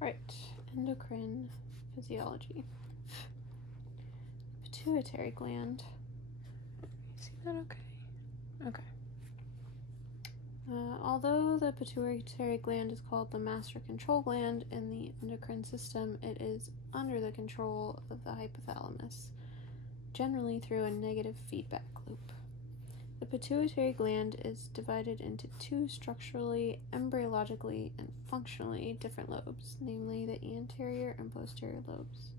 Right, endocrine physiology. Pituitary gland. See that okay? Okay. Although the pituitary gland is called the master control gland in the endocrine system, it is under the control of the hypothalamus, generally through a negative feedback loop. The pituitary gland is divided into two structurally, embryologically, and functionally different lobes, namely the anterior and posterior lobes.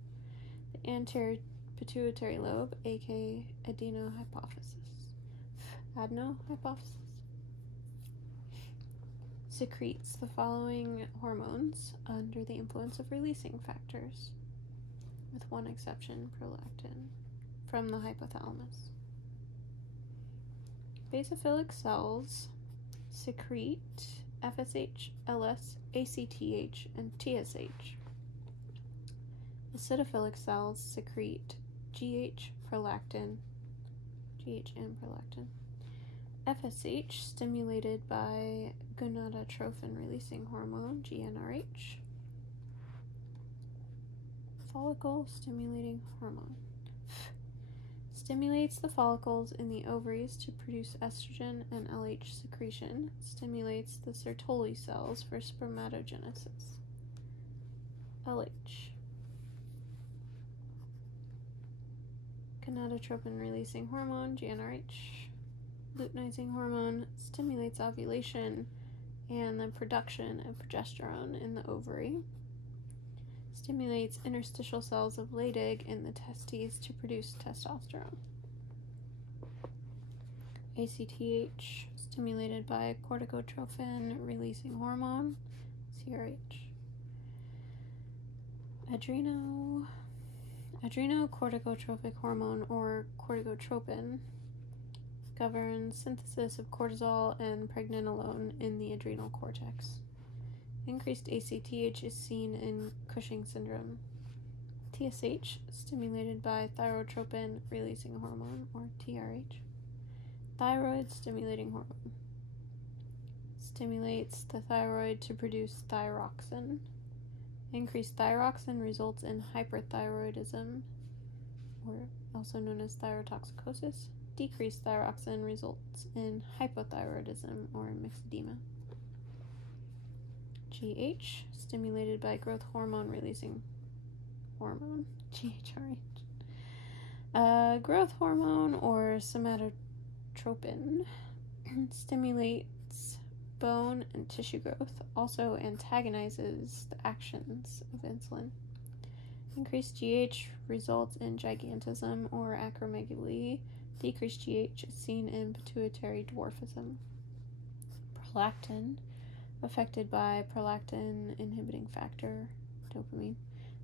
The anterior pituitary lobe, aka adenohypophysis, secretes the following hormones under the influence of releasing factors, with one exception, prolactin, from the hypothalamus. Basophilic cells secrete FSH, LS, ACTH, and TSH. Acidophilic cells secrete GH, prolactin, GH and prolactin. FSH stimulated by gonadotrophin releasing hormone, GnRH. Follicle stimulating hormone. Stimulates the follicles in the ovaries to produce estrogen and LH secretion. Stimulates the Sertoli cells for spermatogenesis. LH. Gonadotropin releasing hormone, GnRH. Luteinizing hormone stimulates ovulation and the production of progesterone in the ovary. Stimulates interstitial cells of Leydig in the testes to produce testosterone. ACTH, stimulated by corticotrophin releasing hormone, CRH. Adrenocorticotropic hormone, or corticotropin, governs synthesis of cortisol and pregnenolone in the adrenal cortex. Increased ACTH is seen in Cushing syndrome. TSH, stimulated by thyrotropin releasing hormone, or TRH. Thyroid stimulating hormone. Stimulates the thyroid to produce thyroxin. Increased thyroxin results in hyperthyroidism, or also known as thyrotoxicosis. Decreased thyroxin results in hypothyroidism, or myxedema. GH, stimulated by growth hormone releasing hormone, GHRH. Growth hormone, or somatotropin, stimulates bone and tissue growth, also antagonizes the actions of insulin. Increased GH results in gigantism or acromegaly. Decreased GH is seen in pituitary dwarfism. Prolactin, affected by prolactin inhibiting factor, dopamine,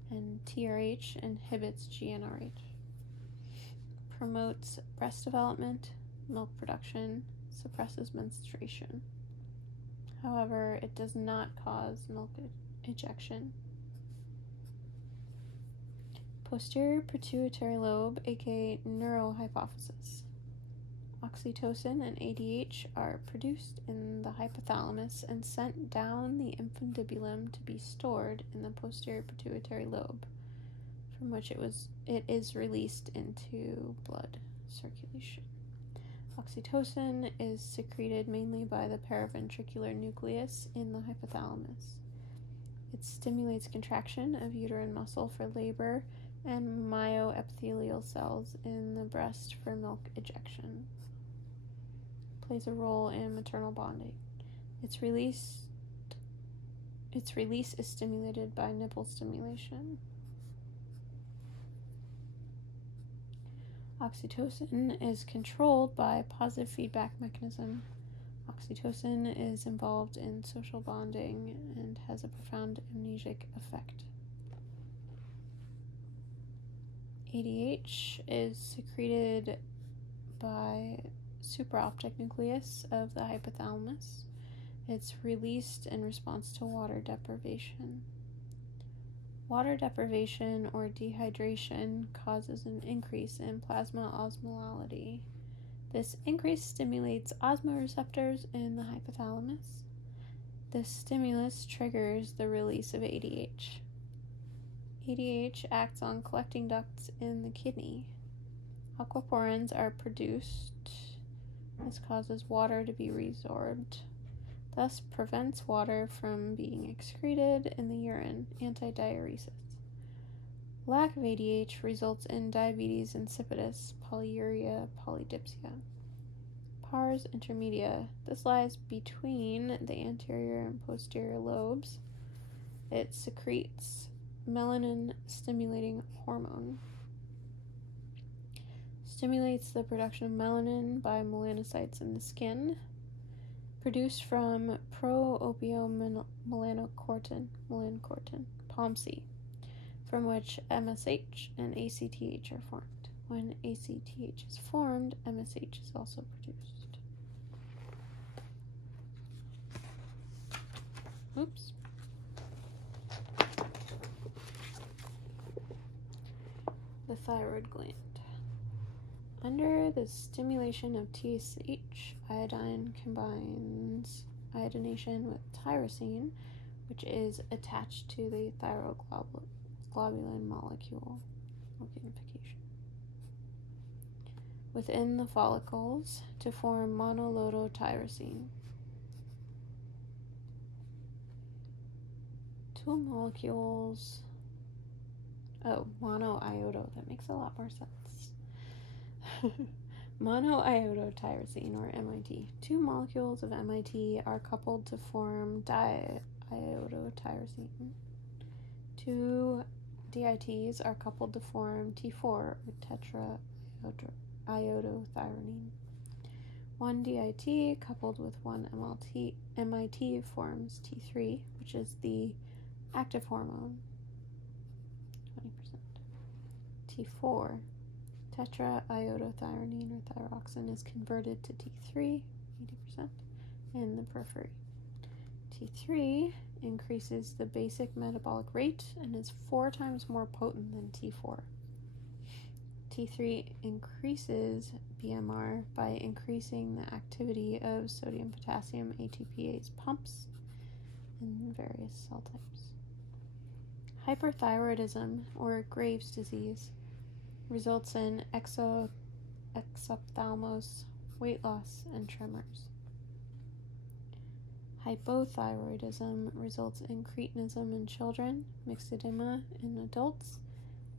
and TRH inhibits GnRH. Promotes breast development, milk production, suppresses menstruation. However, it does not cause milk ejection. Posterior pituitary lobe, aka neurohypophysis. Oxytocin and ADH are produced in the hypothalamus and sent down the infundibulum to be stored in the posterior pituitary lobe, from which it is released into blood circulation. Oxytocin is secreted mainly by the paraventricular nucleus in the hypothalamus. It stimulates contraction of uterine muscle for labor and myoepithelial cells in the breast for milk ejection. Plays a role in maternal bonding. Its release is stimulated by nipple stimulation. Oxytocin is controlled by a positive feedback mechanism. Oxytocin is involved in social bonding and has a profound amnesic effect. ADH is secreted by supraoptic nucleus of the hypothalamus. It's released in response to water deprivation. Water deprivation or dehydration causes an increase in plasma osmolality. This increase stimulates osmoreceptors in the hypothalamus. This stimulus triggers the release of ADH. ADH acts on collecting ducts in the kidney. Aquaporins are produced. This causes water to be resorbed, thus prevents water from being excreted in the urine, antidiuresis. Lack of ADH results in diabetes insipidus, polyuria, polydipsia. Pars intermedia. This lies between the anterior and posterior lobes. It secretes melanin-stimulating hormone. Stimulates the production of melanin by melanocytes in the skin, produced from pro-opiomelanocortin, POMC, from which MSH and ACTH are formed. When ACTH is formed, MSH is also produced. Oops. The thyroid gland. Under the stimulation of TSH, iodine combines iodination with tyrosine, which is attached to the thyroglobulin molecule of unification within the follicles to form monolodotyrosine. Two molecules. Oh, monoiodo. That makes a lot more sense. Monoiodotyrosine, or MIT. Two molecules of MIT are coupled to form diiodotyrosine. Two DITs are coupled to form T4, or tetraiodothyronine. One DIT coupled with one MIT forms T3, which is the active hormone, 20%. T4, tetraiodothyronine or thyroxine, is converted to T3, 80%, in the periphery. T3 increases the basic metabolic rate and is 4 times more potent than T4. T3 increases BMR by increasing the activity of sodium-potassium ATPase pumps in various cell types. Hyperthyroidism, or Graves' disease, results in exophthalmos, weight loss, and tremors. Hypothyroidism results in cretinism in children, myxedema in adults,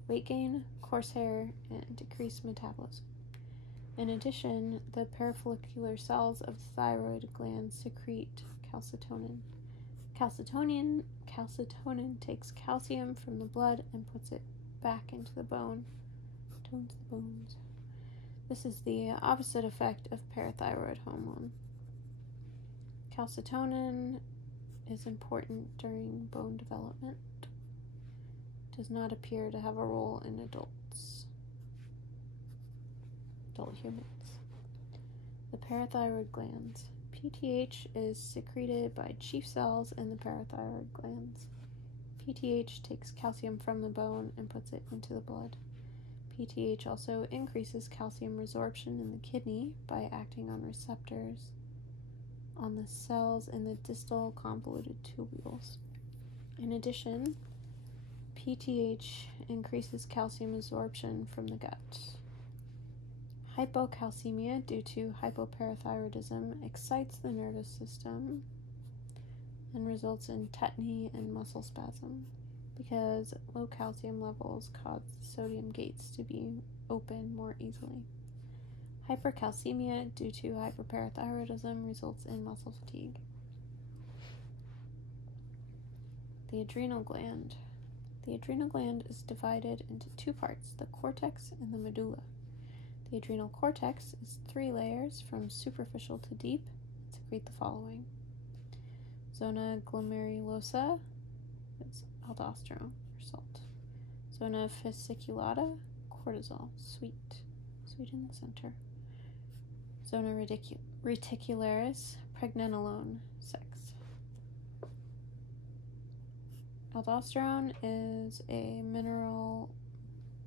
weight gain, coarse hair, and decreased metabolism. In addition, the parafollicular cells of the thyroid gland secrete calcitonin. Calcitonin takes calcium from the blood and puts it back into the bone. Tones the bones. This is the opposite effect of parathyroid hormone. Calcitonin is important during bone development. Does not appear to have a role in adult humans. The parathyroid glands. PTH is secreted by chief cells in the parathyroid glands. PTH takes calcium from the bone and puts it into the blood. PTH also increases calcium resorption in the kidney by acting on receptors on the cells in the distal convoluted tubules. In addition, PTH increases calcium absorption from the gut. Hypocalcemia due to hypoparathyroidism excites the nervous system and results in tetany and muscle spasm because low calcium levels cause sodium gates to be open more easily. Hypercalcemia due to hyperparathyroidism results in muscle fatigue. The adrenal gland. The adrenal gland is divided into 2 parts, the cortex and the medulla. The adrenal cortex is 3 layers from superficial to deep and secrete the following. Zona glomerulosa is aldosterone, or salt. Zona fasciculata, cortisol, sweet in the center. Zona reticularis, pregnenolone, sex. Aldosterone is a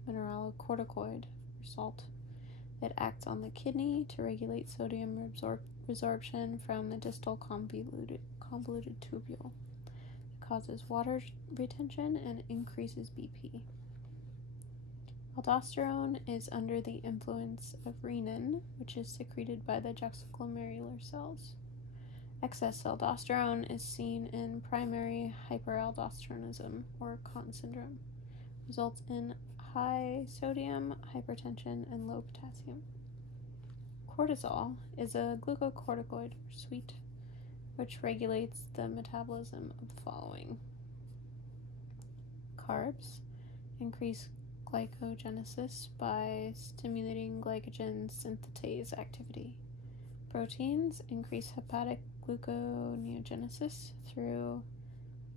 mineralocorticoid, or salt. It acts on the kidney to regulate sodium resorption from the distal convoluted tubule. It causes water retention and increases BP. Aldosterone is under the influence of renin, which is secreted by the juxtaglomerular cells. Excess aldosterone is seen in primary hyperaldosteronism, or Cotton syndrome. Results in high sodium, hypertension, and low potassium. Cortisol is a glucocorticoid, or sweet, which regulates the metabolism of the following. Carbs increase glycogenesis by stimulating glycogen synthetase activity. Proteins increase hepatic gluconeogenesis through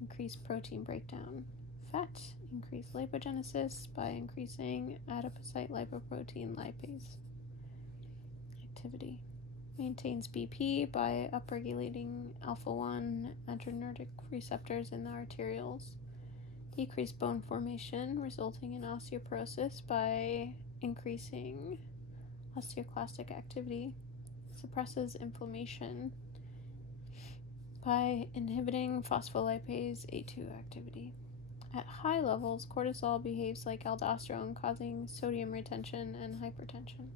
increased protein breakdown. Fat increase lipogenesis by increasing adipocyte lipoprotein lipase activity. Maintains BP by upregulating alpha-1 adrenergic receptors in the arterioles. Decrease bone formation, resulting in osteoporosis by increasing osteoclastic activity. Suppresses inflammation by inhibiting phospholipase A2 activity. At high levels, cortisol behaves like aldosterone, causing sodium retention and hypertension.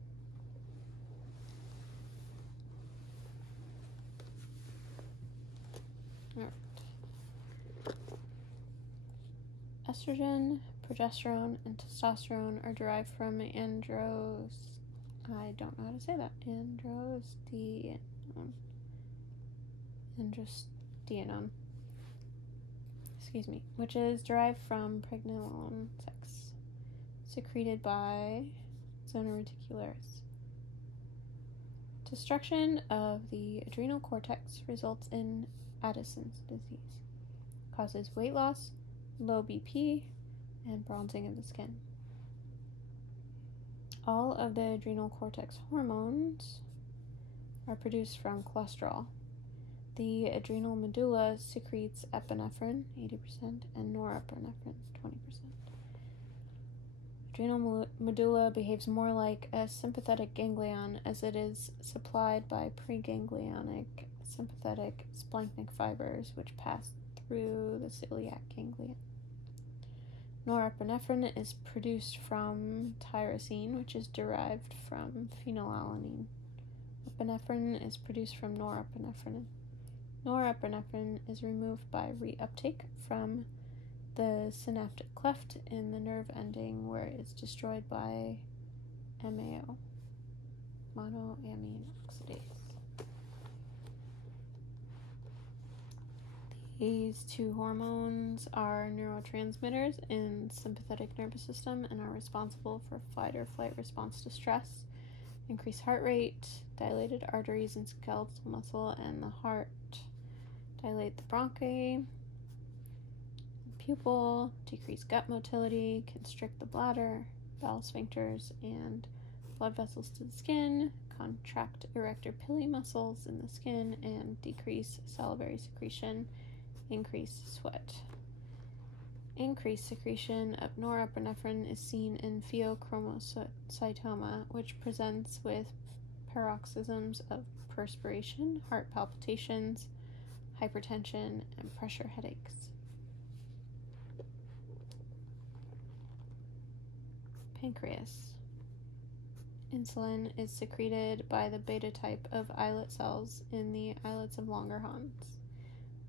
Alright. Estrogen, progesterone, and testosterone are derived from I don't know how to say that. Androstenedione. Which is derived from pregnenolone sex, secreted by zona reticularis. Destruction of the adrenal cortex results in Addison's disease. Causes weight loss, low BP, and bronzing of the skin. All of the adrenal cortex hormones are produced from cholesterol. The adrenal medulla secretes epinephrine, 80%, and norepinephrine, 20%. Adrenal medulla behaves more like a sympathetic ganglion, as it is supplied by preganglionic sympathetic splanchnic fibers, which pass through the celiac ganglion. Norepinephrine is produced from tyrosine, which is derived from phenylalanine. Epinephrine is produced from norepinephrine. Norepinephrine is removed by reuptake from the synaptic cleft in the nerve ending, where it is destroyed by MAO, monoamine oxidase. These two hormones are neurotransmitters in sympathetic nervous system and are responsible for fight or flight response to stress, increased heart rate, dilated arteries and skeletal muscle, and the heart. Dilate the bronchi, pupil, decrease gut motility, constrict the bladder, bowel sphincters, and blood vessels to the skin, contract erector pili muscles in the skin, and decrease salivary secretion, increase sweat. Increased secretion of norepinephrine is seen in pheochromocytoma, which presents with paroxysms of perspiration, heart palpitations, hypertension, and pressure headaches. Pancreas. Insulin is secreted by the beta type of islet cells in the islets of Langerhans.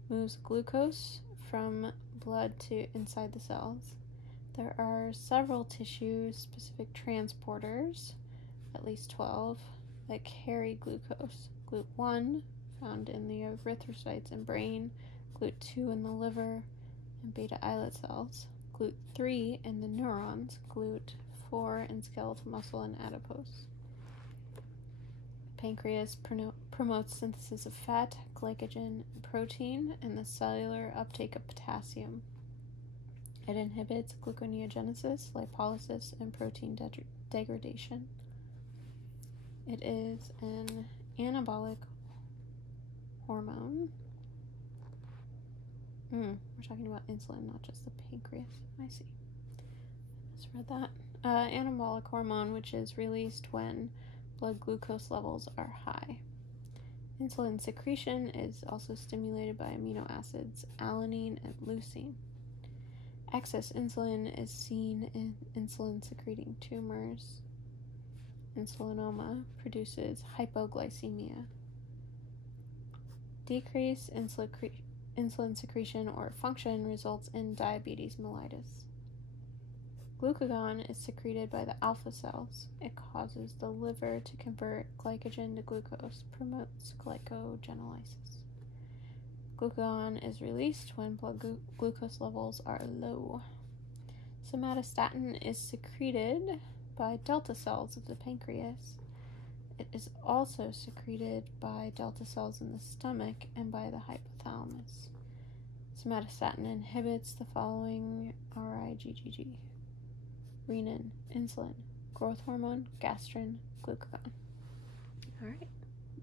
Moves glucose from blood to inside the cells. There are several tissue-specific transporters, at least 12, that carry glucose. GLUT1, found in the erythrocytes and brain, GLUT2 in the liver and beta islet cells, GLUT3 in the neurons, GLUT4 in skeletal muscle and adipose. Pancreas promotes synthesis of fat, glycogen, and protein, and the cellular uptake of potassium. It inhibits gluconeogenesis, lipolysis, and protein degradation. It is an anabolic hormone. We're talking about insulin, not just the pancreas. I see. Just read that. Anabolic hormone, which is released when blood glucose levels are high. Insulin secretion is also stimulated by amino acids alanine and leucine. Excess insulin is seen in insulin-secreting tumors. Insulinoma produces hypoglycemia. Decreased insulin secretion or function results in diabetes mellitus. Glucagon is secreted by the alpha cells. It causes the liver to convert glycogen to glucose, promotes glycogenolysis. Glucagon is released when blood glucose levels are low. Somatostatin is secreted by delta cells of the pancreas. It is also secreted by delta cells in the stomach and by the hypothalamus. Somatostatin inhibits the following RIGGG: renin, insulin, growth hormone, gastrin, glucagon. All right.